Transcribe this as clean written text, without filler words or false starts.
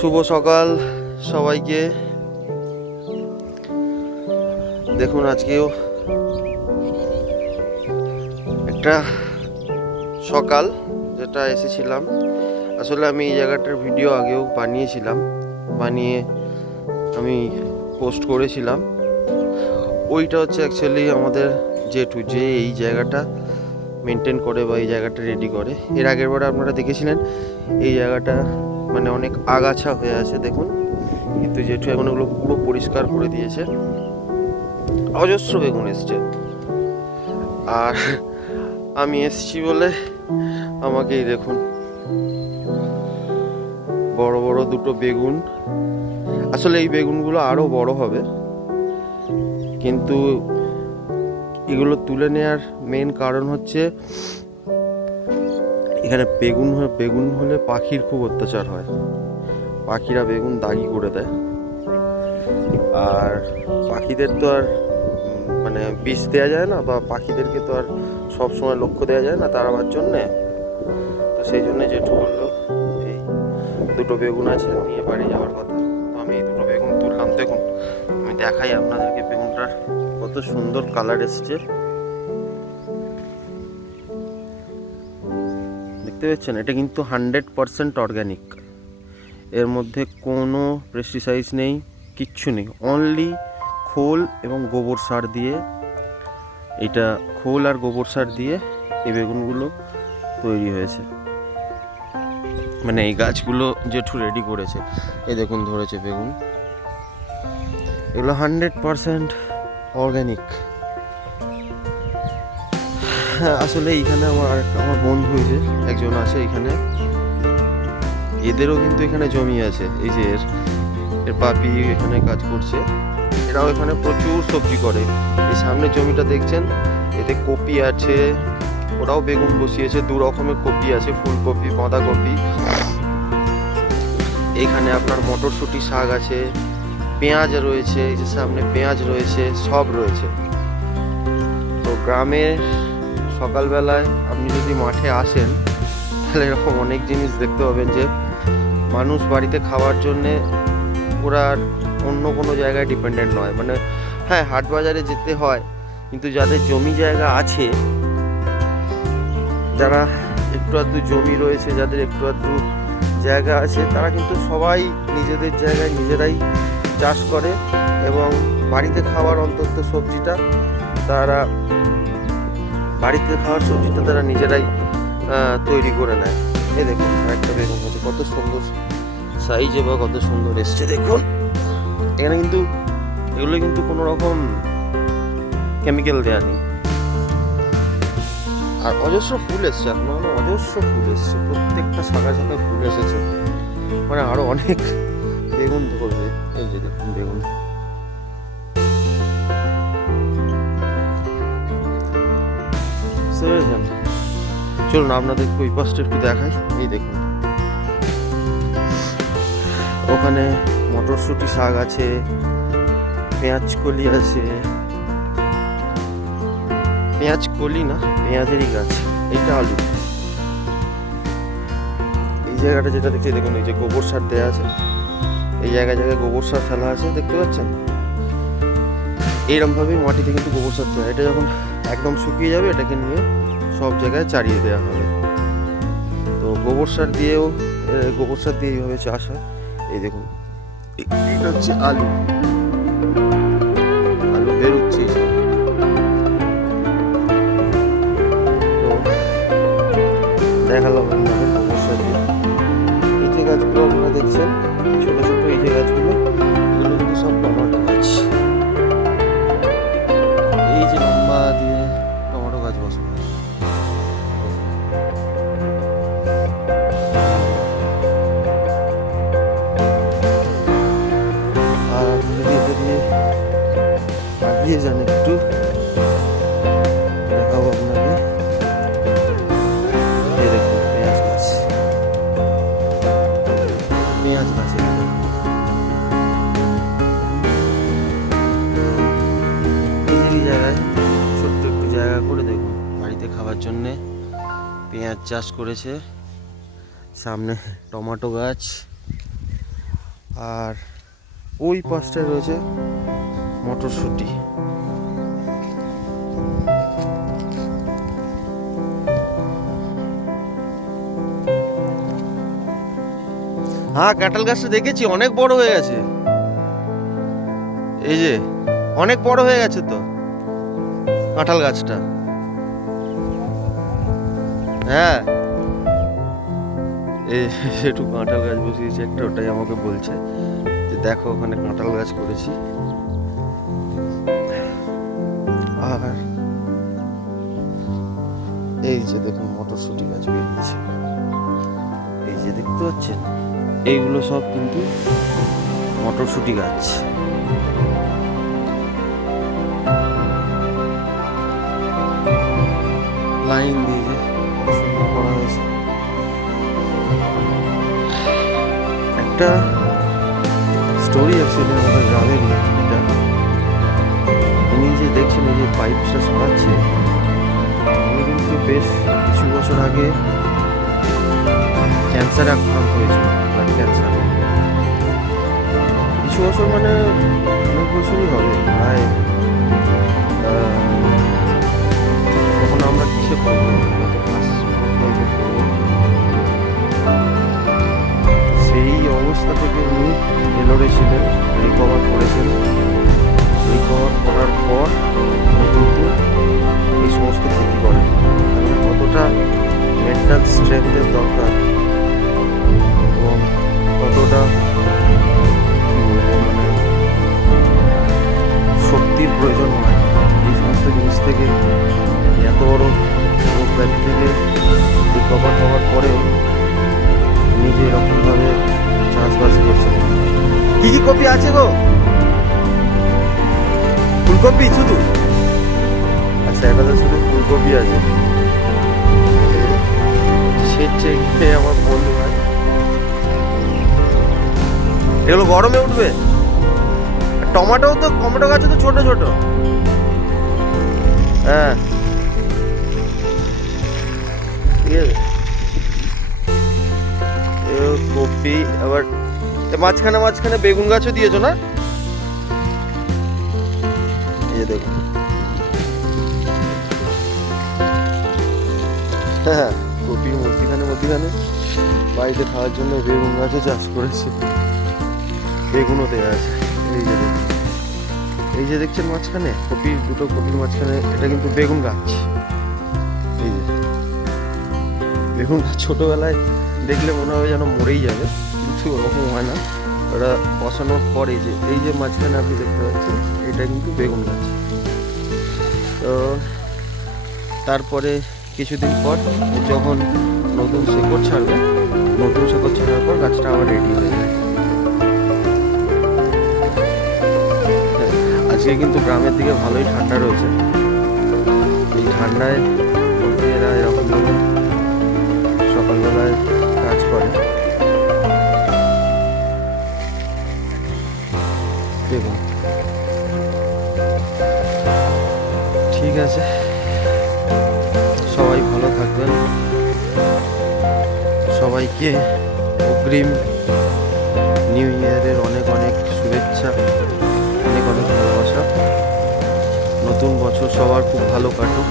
শুভ সকাল সবাইকে। দেখুন আজকেও একটা সকাল যেটা এসেছিলাম। আসলে আমি এই জায়গাটার ভিডিও আগেও বানিয়ে আমি পোস্ট করেছিলাম। ওইটা হচ্ছে অ্যাকচুয়ালি আমাদের জেঠু, যে এই জায়গাটা মেনটেন করে বা এই জায়গাটা রেডি করে। এর আগের বারে আপনারা দেখেছিলেন এই জায়গাটা মানে অনেক আগাছা হয়ে আছে দেখুন, কিন্তু জেঠু এখন ওগুলো পুরো পরিষ্কার করে দিয়েছে। অজস্র বেগুন এসছে, আর আমি এসছি বলে আমাকেই দেখুন বড় বড় দুটো বেগুন। আসলে এই বেগুনগুলো আরো বড় হবে, কিন্তু এগুলো তুলে নেওয়ার মেন কারণ হচ্ছে এখানে বেগুন হলে পাখির খুব অত্যাচার হয়। পাখিরা বেগুন দাগি করে দেয়, আর পাখিদের তো আর মানে বিষ দেওয়া যায় না, বা পাখিদেরকে তো আর সবসময় লক্ষ্য দেওয়া যায় না তাড়াবার জন্যে। তো সেই জন্যে জেঠু বললো এই দুটো বেগুন আছে, নিয়ে বাড়ি যাওয়ার কথা। তো আমি এই দুটো বেগুন তুললাম। দেখুন আমি দেখাই আপনাদেরকে, বেগুনটার কত সুন্দর কালার এসছে, দেখতে পাচ্ছেন? এটা কিন্তু 100% অর্গ্যানিক। এর মধ্যে কোনো পেস্টিসাইড নেই, কিচ্ছু নেই। অনলি খোল এবং গোবর সার দিয়ে, এটা খোল আর গোবর সার দিয়ে এই বেগুনগুলো তৈরি হয়েছে। মানে এই গাছগুলো জেঠু রেডি করেছে। এই দেখুন ধরেছে বেগুন, এগুলো 100% অর্গ্যানিক। হ্যাঁ, আসলে এইখানে আমার বন্ধু একজন আছে এখানে, এদেরও কিন্তু এখানে জমি আছে। এই যে এর পাপি এখানে কাজ করছে, এরাও এখানে প্রচুর সবজি করে। এই সামনে জমিটা দেখছেন, এতে কপি আছে, ওরাও বেগুন বসিয়েছে। দু রকমের কপি আছে, ফুলকপি, বাঁধাকপি। এখানে আপনার মটরশুঁটি শাক আছে, পেঁয়াজ রয়েছে, এই যে সামনে পেঁয়াজ রয়েছে, সব রয়েছে। তো গ্রামের সকালবেলায় আপনি যদি মাঠে আসেন তাহলে এরকম অনেক জিনিস দেখতে পাবেন, যে মানুষ বাড়িতে খাওয়ার জন্যে ওরা অন্য কোনো জায়গায় ডিপেন্ডেন্ট নয়। মানে হ্যাঁ, হাট বাজারে যেতে হয়, কিন্তু যাদের জমি জায়গা আছে, যারা একটু আধটু জমি রয়েছে, যাদের একটু আধটু জায়গা আছে, তারা কিন্তু সবাই নিজেদের জায়গায় নিজেরাই চাষ করে, এবং বাড়িতে খাওয়ার অন্তত সবজিটা তারা নিজেরাই তৈরি করে নেয়। এই দেখুন একটা বেগুন হচ্ছে, কত সুন্দর সাইজে বা কত সুন্দর এসছে দেখুন। এখানে কিন্তু এগুলো কিন্তু কোনো রকম কেমিক্যাল দেওয়া নেই। আর অজস্র ফুল এসছে, আপনার অজস্র ফুল এসছে, প্রত্যেকটা শাখায় শাখায় ফুল এসেছে। মানে আরো অনেক বেগুন ধরবে। এই যে দেখুন বেগুন, চলুন আপনাদেরকে ওই পাশটা একটু দেখাই। এই দেখুন ওখানে মটরশুঁটি শাক আছে, পেঁয়াজ কলি আছে, পেঁয়াজ কলি না, পেঁয়াজেরই গাছ। এইটা আলু। এই জায়গাটা যেটা দেখছি দেখুন, এই যে গোবর সার দেওয়া আছে, এই জায়গায় জায়গায় গোবর সার ফেলা আছে, দেখতে পাচ্ছেন? এইরকম ভাবেই মাটিতে কিন্তু গোবর সার দেওয়া। এটা যখন একদম শুকিয়ে যাবে, এটাকে নিয়ে সব জায়গায় চারিয়ে দেওয়া হবে। তো গোবর সার দিয়ে এইভাবে চাষ হয়। এই দেখুন এটা হচ্ছে আলু বেরোচ্ছে। তো দেখালাম আপনাদের গোবর সার দিয়ে। এই যে গাছগুলো আপনারা দেখছেন ছোট ছোট, এই যে গাছগুলো, এগুলো কিন্তু সব টমেটো গাছ। এই যে লম্বা দিয়ে টমেটো গাছ বসানো আছে। আর আপনি যদি এদিকে আগিয়ে যান একটু, দেখাবো আপনাকে। এই দেখুন পেঁয়াজ গাছ, এই জায়গায় ছোট্ট একটু জায়গা করে দেখুন বাড়িতে খাওয়ার জন্যে পেঁয়াজ চাষ করেছে। সামনে টমেটো গাছ, আর ওই পাশটায় রয়েছে মটরশুঁটি। হ্যাঁ, কাঁঠাল গাছটা দেখেছি, অনেক বড় হয়ে গেছে। এই যে অনেক বড় হয়ে গেছে তো কাঁঠাল গাছটা। হ্যাঁ, এই একটু কাঁঠাল গাছ বসিয়েছি একটা, ওটাই আমাকে বলছে যে দেখো ওখানে কাঁঠাল গাছ করেছি। আর এই যে দেখুন মটরশুঁটি গাছ বেরিয়েছে, এই যে দেখতে পাচ্ছেন, এইগুলো সব কিন্তু মটরশুঁটি গাছ। লাইন দিয়ে যে সুন্দর করা হয়েছে। একটা স্টোরি অ্যাকচুয়ালি আমাদের গ্রামের, এটা উনি যে দেখছেন এই যে পাইপটা সরাচ্ছে, উনি কিন্তু বেশ কিছু বছর আগে ক্যান্সারে আক্রান্ত হয়েছিল, ব্লাড ক্যান্সার। কিছু বছর মানে অনেক বছরই হবে প্রায়। তখন আমরা কিসে পড়বো, সেই অবস্থা থেকে উনি ভেলোরে ছিলেন, রিকভার করেছেন। রিকভার করার পর উনি কিন্তু এই সমস্ত ক্ষতি করেন। মানে কতটা মেন্টাল স্ট্রেংথের দরকার এবং কতটা মানে শক্তির প্রয়োজন হয় এই সমস্ত জিনিস থেকে, এত বড় রোগ ব্যাধি থেকে রিকভার হওয়ার পরেও নিজে এরকমভাবে চাষবাস করছেন। কি কি কপি আছে গো? ফুলকপি শুধু? আচ্ছা, এখানে শুধু ফুলকপি আছে। সেচ্ছে খেয়ে আমার বন্ধু হয়, এগুলো গরমে উঠবে। টমেটো তো, টমেটো গাছে তো ছোট ছোট। হ্যাঁ, ঠিক আছে। কপি, আবার মাঝখানে মাঝখানে বেগুন গাছও দিয়েছো না? এই যে দেখুন, হ্যাঁ, কপির মধ্যিখানে মধ্যিখানে বাড়িতে খাওয়ার জন্য বেগুন গাছও চাষ করেছে, বেগুনও দেওয়া আছে। এই যে দেখুন, এই যে দেখছেন মাঝখানে কপির, দুটো কপির মাঝখানে, এটা কিন্তু বেগুন গাছ। এই যে বেগুন গাছ ছোটবেলায় দেখলে মনে হবে যেন মরেই যাবে, কিন্তু ওরকম হয় না। ওটা বসানোর পরে এই যে মাঝখানে আপনি দেখতে পাচ্ছেন, এটা কিন্তু বেগুন গাছ। তো তারপরে কিছুদিন পর যখন নতুন শেকড় ছাড়বে, নতুন শেকড় ছাড়ার পর গাছটা আবার রেডি হয়ে যায়। আজকে কিন্তু গ্রামের দিকে ভালোই ঠান্ডা রয়েছে। এই ঠান্ডায় মধ্যে এরা এরকমভাবে সকালবেলায় কাজ করে। দেখুন, ঠিক আছে, সবাই ভালো থাকবেন। সবাইকে অগ্রিম নিউ ইয়ারের অনেক অনেক শুভেচ্ছা, অনেক অনেক ভালোবাসা। নতুন বছর সবার খুব ভালো কাটুক।